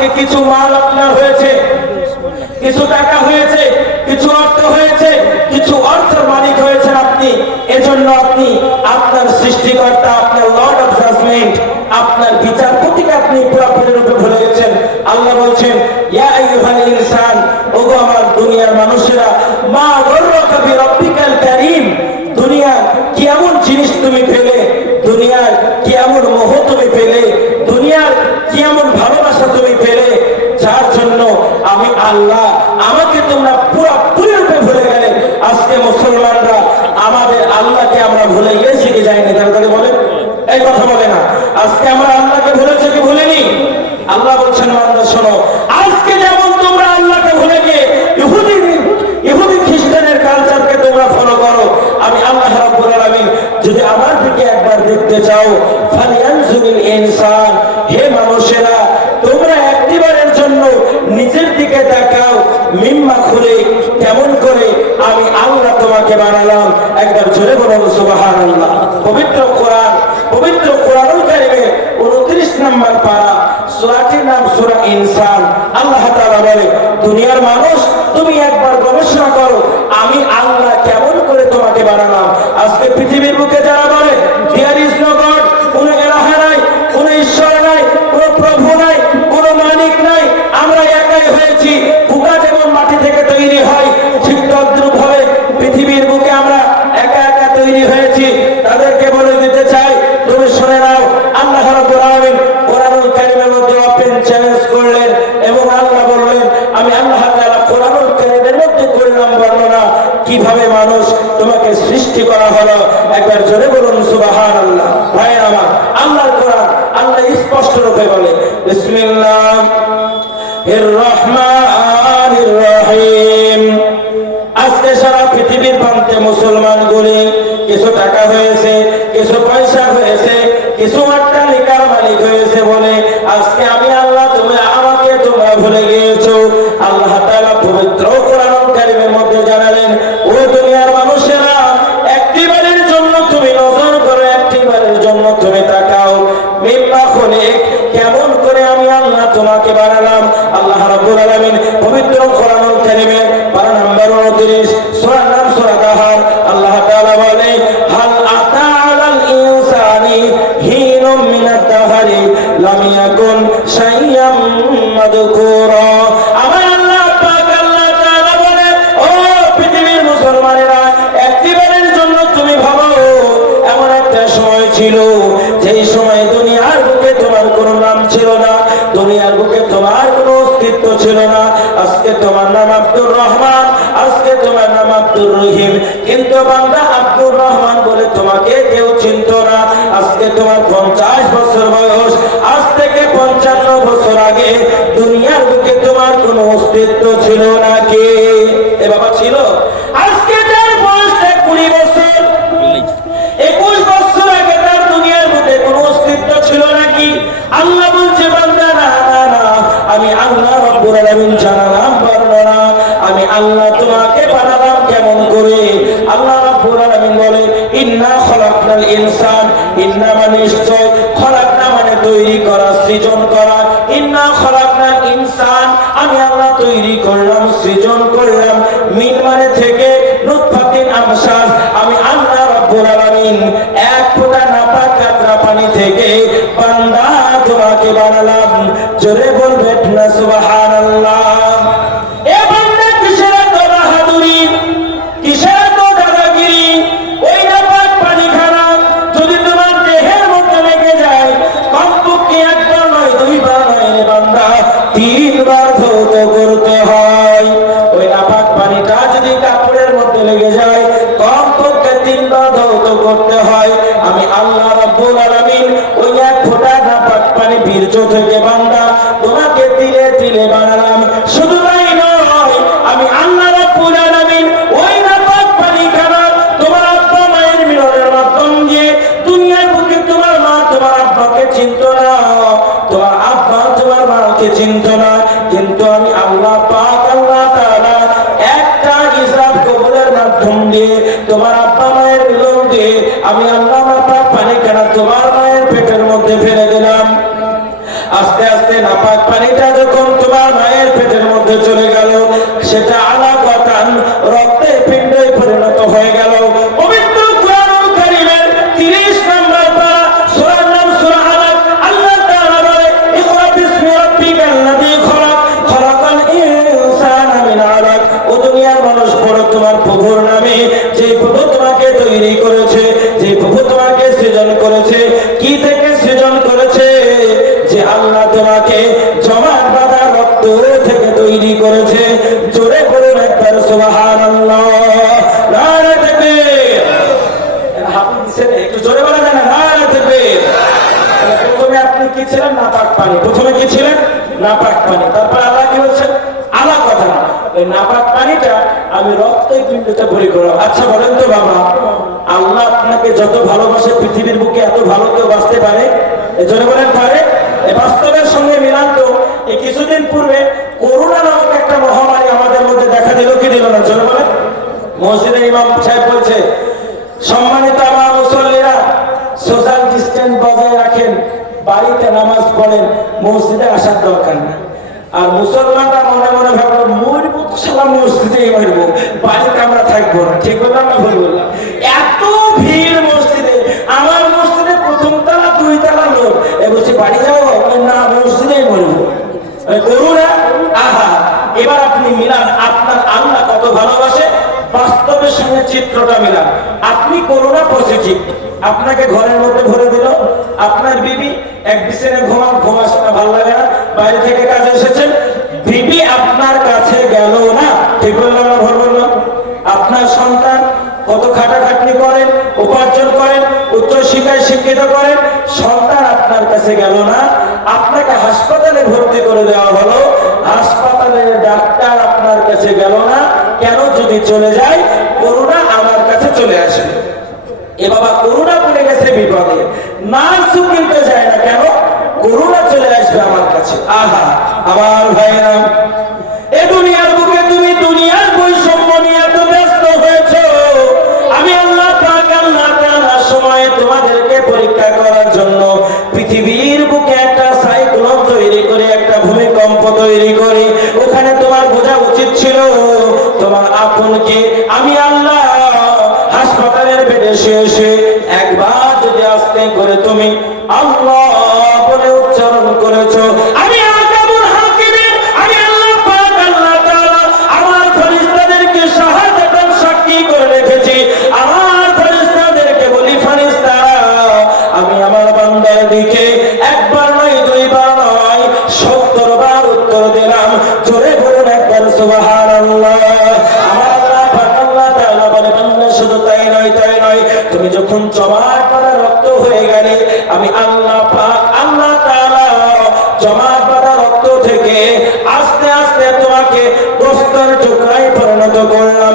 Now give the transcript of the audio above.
আজকে কিছু মাল আপনার হয়েছে, কিছু টাকা হয়েছে, কিছু অর্থ হয়েছে, কিছু অর্থের মালিক হয়েছেন আপনি। এজন্য আপনি আপনার সৃষ্টিকর্তা, আপনার লর্ড অফ জাজমেন্ট, আপনার বিচারপতিকে আপনি পুরোপুরি রূপে ভুলে গেছেন। আল্লাহ বলছেন, ইয়া আইয়ুহাল ইনসান, ওগো আমার দুনিয়ার মানুষেরা, মা গররাকা বিরাব্বিকাল কারীম, দুনিয়ার কি এমন জিনিস তুমি পেলে, দুনিয়ার কি এমন মোহ তুমি পেলে, দুনিয়ার কি এমন ভালোবাসা তুমি পেলে, যার জন্য আমি আল্লাহ, আমাকে তোমরা পুরোপুরি রূপে ভুলে গেলে। আজকে মুসলমানরা আমাদের আল্লাহকে আমরা ভুলে গিয়েছি কি যাইনি? তাহলে বলেন, এই কথা বলে না। আজকে আমরা আল্লাহকে ভুলেছি কি ভুলিনি? আল্লাহ বলছেন, বান্দা শোনো, আজকে যেমন তোমরা আল্লাহকে ভুলে গিয়ে ইহুদি খ্রিস্টানের কালচারকে তোমরা ফলো করো, আমি আল্লাহ রাব্বুল আলামিন যদি আমার দিকে একবার দেখতে চাও, ফালিয়ানজুরিল ইনসান, হে মানুষেরা তোমরা একটিবারের জন্য নিজের দিকে তাকাও, মিম্মা খুলিক, কেমন করে আমি আল্লাহ তোমাকে বানালাম। একবার জোরে বলুন সুবহানাল্লাহ। পবিত্র কোরআনুল কারীমে 29 নম্বর পারা, সূরাটির নাম সূরা ইনসান। আল্লাহ তাআলা বলে, দুনিয়ার মানুষ তুমি একবার গবেষণা করো আমি আল্লাহ কেমন করে তোমাকে বানালাম। আজকে পৃথিবীর বুকে যারা বলে দেয়ার ইজ নো গড, কোনো ইলাহা নাই, কোনো ঈশ্বর নাই, কোনো প্রভু নাই, কোনো মালিক নাই, আমরা একাই হয়েছি, পোকা যেমন মাটি থেকে তৈরি হয় ঠিক তদ্রূপ ভাবে পৃথিবীর বুকে আমরা একা একা তৈরি হয়েছি। তাদেরকে বলে দিতে চাই, তুমি শুনে নাও, আল্লাহ রাব্বুল আলামিন কোরআনুল কারীমের মধ্যে ওপেন চ্যালেঞ্জ করলেন এবং আল্লাহ বললেন, আমি আল্লাহ তাআলা কোরআনুল কারীমের মধ্যে করলাম বর্ণনা কিভাবে মানুষ তোমাকে সৃষ্টি করা হলো। একবার জোরে বলুন সুবহানাল্লাহ। ভাই আমার, আল্লাহর কোরআন আল্লাহ স্পষ্ট রূপে বলে, বিসমিল্লাহির রহমানির রহিম। আজকে সারা পৃথিবীর প্রান্তে মুসলমানগুলি কিছু টাকা হয়েছে, কিছু পয়সা হয়েছে, কিছু অট্টালিকার মালিক হয়েছে বলে আজকে আমি আল্লাহ আমাকে তোমরা ভুলে গিয়েছো। আল্লাহ তাআলা পবিত্র কোরআনুল কারীমের মধ্যে জানালেন, ও দুনিয়ার মানুষেরা একটিবারের জন্য তুমি নজর করো, একটিবারের জন্য তুমি তাকাও, মিম্মা খুলিক, কেমন করে আমি আল্লাহ তোমাকে বানালাম। আল্লাহ রাব্বুল আলামিন পবিত্র কোরআনুল কারীমে পারা নাম্বার 29, সূরার নাম সূরা কাহার, আল্লাহ তাআলা বলে, হাল আতা আলাল ইনসানি হিনুম মিনাদ দাহরি লাম ইয়াকুন শাইয়াম মাযকুরা। আমার আল্লাহ পাক আল্লাহ তাআলা বলে, ও পৃথিবীর মুসলমানেরা একটিবারের জন্য তুমি ভাবো, এমন একটা সময় ছিল যেই সময় দুনিয়ার বুকে তোমার কোনো নাম ছিল না, দুনিয়ার বুকে তোমার কোনো অস্তিত্ব ছিল না। আজকে তোমার নাম আব্দুর রহমান, আজকে তোমার নাম আব্দুর রহিম, কিন্তু বান্দা আব্দুর রহমান বলে তোমাকে কেউ চিনত না। আজকে তোমার 50 বছর বয়স, আজ থেকে 55 বছর আগে দুনিয়ার বুকে তোমার কোনো অস্তিত্ব ছিল নাকি? এ বাবা ছিল। আজকে যার বয়সটা 20 বছর, 21 বছর আগে তার দুনিয়ার বুকে কোনো অস্তিত্ব ছিল নাকি? আল্লাহ বলছে, বান্দা না না না, আমি আল্লাহ রাব্বুল আলামিন জানালাম বর্ণনা, আমি আল্লাহ তোমাকে বানালাম কেমন করে। আল্লাহ রাব্বুল আলামিন বলে, ইন্না খলাকনাল ইনসান, ইন্না মানে নিশ্চয়, খলাকনা মানে তৈরি করা, সৃজন করা, ইন্না খলাকনাল ইনসান, আমি আল্লাহ তৈরি করলাম, সৃজন করলাম, মিন মানে থেকে, নুতফাতিন আমশাজ, আমি আল্লাহ রাব্বুল আলামিন এক ফোঁটা নাপাক কাতরা পানি থেকে বান্দা তোমাকে বানালাম। জোরে বলবেন না সুবহানাল্লাহ। এ বান্দা কিসের এত বাহাদুরি, কিসের এত দাদাগিরি? ওই নাপাক পানি খানা যদি তোমার দেহের মধ্যে লেগে যায়, কমপক্ষে একবার নয়, দুইবার নয় রে বান্দা, 3 বার ধৌত করতে হয়। ওই নাপাক পানিটা যদি কাপড়ের মধ্যে লেগে যায়, কমপক্ষে 3 বার ধৌত করতে হয়। আমি আল্লাহ রাব্বুল আলামিন ওই এক ফোঁটা নাপাক পানি বীর্য থেকে বান্দা তোমাকে তিলে তিলে বানালাম। শুধু তাই নয়, আমি আল্লাহ রাব্বুল আলামিন ওই নাপাক পানি খানা তোমার আব্বা মায়ের মিলনের মাধ্যম দিয়ে, দুনিয়ার বুকে তোমার মা তোমার আব্বাকে চিনত না, তোমার আব্বা তোমার মাকে চিনত না, কিন্তু আমি আল্লাহ পাক আল্লাহ তাআলা একটা হিসাব কবুলের মাধ্যম দিয়ে, তোমার আব্বা মায়ের মিলন দিয়ে আমি আল্লাহ নাপাক পানি খানা তোমার মায়ের পেটের মধ্যে ফেলে দিলাম। আস্তে আস্তে নাপাক পানিটা যখন তোমার মায়ের পেটের মধ্যে চলে গেল, সেটা আলাকাতান রক্তে পিণ্ডে পরিণত হয়ে গেল। পবিত্র কুরআনুল কারীমের 30 নম্বর পারা, সূরার নাম সূরা আলাক। আল্লাহ তাআলা বলে, ইকরা বিসমি রাব্বিকাল্লাযী খলাক, খলাকাল ইনসানা মিন আলাক। ও দুনিয়ার মানুষ, পড়ো তোমার প্রভুর নামে, যে প্রভু তোমাকে তৈরি করেছে, যে প্রভু তোমাকে সৃজন করেছে। কি থেকে সৃজন করেছে? যে আল্লাহ তোমাকে জমাট বাঁধা রক্ত থেকে তৈরি করেছে। জোরে বলুন একবার সুবহানাল্লাহ। নারে তাকবীর। হাফিজ দিছেন, একটু জোরে বলা যায় না? নারে তাকবীর। প্রথমে আপনি কি ছিলেন? নাপাক পানি। প্রথমে কি ছিলেন? নাপাক পানি। তারপর আল্লাহ কি বলছেন? আলাদা কথা না, ওই নাপাক পানিটা আমি রক্তে পিণ্ডতে ভরি করলাম। আচ্ছা বলেন তো বাবা, আল্লাহ আপনাকে যত ভালোবাসে, পৃথিবীর বুকে এত ভালো কেউ বাঁচতে পারে? এজন্য বলেন পারে? এই বাস্তবের সঙ্গে মিলান তো, এই কিছুদিন পূর্বে করোনা নামক একটা মহামারী আমাদের মধ্যে দেখা দিল কি দিল না? জন্য বলেন। মসজিদের ইমাম সাহেব বলছে, সম্মানিত আমার মুসল্লিরা, সোশ্যাল ডিস্টেন্স বজায় রাখেন, বাড়িতে নামাজ পড়েন, মসজিদে আসার দরকার না। আর মুসলমানরা মনে মনে ভাবলো, মরবো তো শালা মসজিদেই মরবো, বাড়িতে আমরা থাকবো না। ঠিক বললাম না ভুল বললাম? এত ভিড় মসজিদে, আমার মসজিদে প্রথম তলা 2 তলা লোক, বলছে বাড়ি যাবো না, মসজিদেই মরবো। করুণা, আহা। এবার আপনি মিলান, আপনার আল্লাহ কত ভালোবাসে, বাস্তবের সঙ্গে চিত্রটা মিলান। আপনি করোনা পজিটিভ, আপনাকে ঘরের মধ্যে ভরে দিল, আপনার বিবি এক বিছানায় ঘুমাসে না, ভালো লাগে না, বাইরে থেকে কাজে এসেছেন, বিবি আপনার কাছে গেল না। ঠিক বললাম না ভুল বললাম? আপনার সন্তান কত খাটাখাটনি করেন, উপার্জন করেন, উচ্চ শিক্ষায় শিক্ষিত করেন, সন্তান আপনার কাছে গেল না, আপনাকে হাসপাতালে ভর্তি করে দেওয়া হলো, হাসপাতালের ডাক্তার আপনার কাছে গেল না। কেন? যদি চলে যায়, করোনা আমার কাছে চলে আসবে। এ বাবা, করোনা পড়ে গেছে বিপদে, নার্সও কিনতে যায় না, কেন? করোনা চলে আসবে আমার কাছে। আহা আমার ভাইরা, এ দুনিয়ার বুকে তুমি দুনিয়ার বৈষম্য নিয়ে এত ব্যস্ত হয়েছো, আমি আল্লাহ পাক আল্লাহ তাআলা সময় তোমাদেরকে পরীক্ষা করার জন্য পৃথিবীর বুকে একটা সাইক্লোন তৈরি করে, একটা ভূমিকম্প তৈরি করে, ওখানে তোমার বোঝা উচিত ছিল তোমার আপনকে আমি আল্লাহ হাসপাতালের বেডে শুয়ে একবার যদি আস্তে করে তুমি আল্লাহ বলে উচ্চারণ করেছো, আমি একবার নয়, 2 বার নয়, 70 বার উত্তর দিলাম। জোরে বলুন একবার সুবহানাল্লাহ। আমার আল্লাহ পাক আল্লাহ তাআলা বলে, বান্দা শুধু তাই নয়, তুমি যখন জমাট বাঁধা রক্ত হয়ে গেলে, আমি আল্লাহ পাক আল্লাহ তাআলা জমাট বাঁধা রক্ত থেকে আস্তে আস্তে তোমাকে গোস্তের টুকরায় পরিণত করলাম।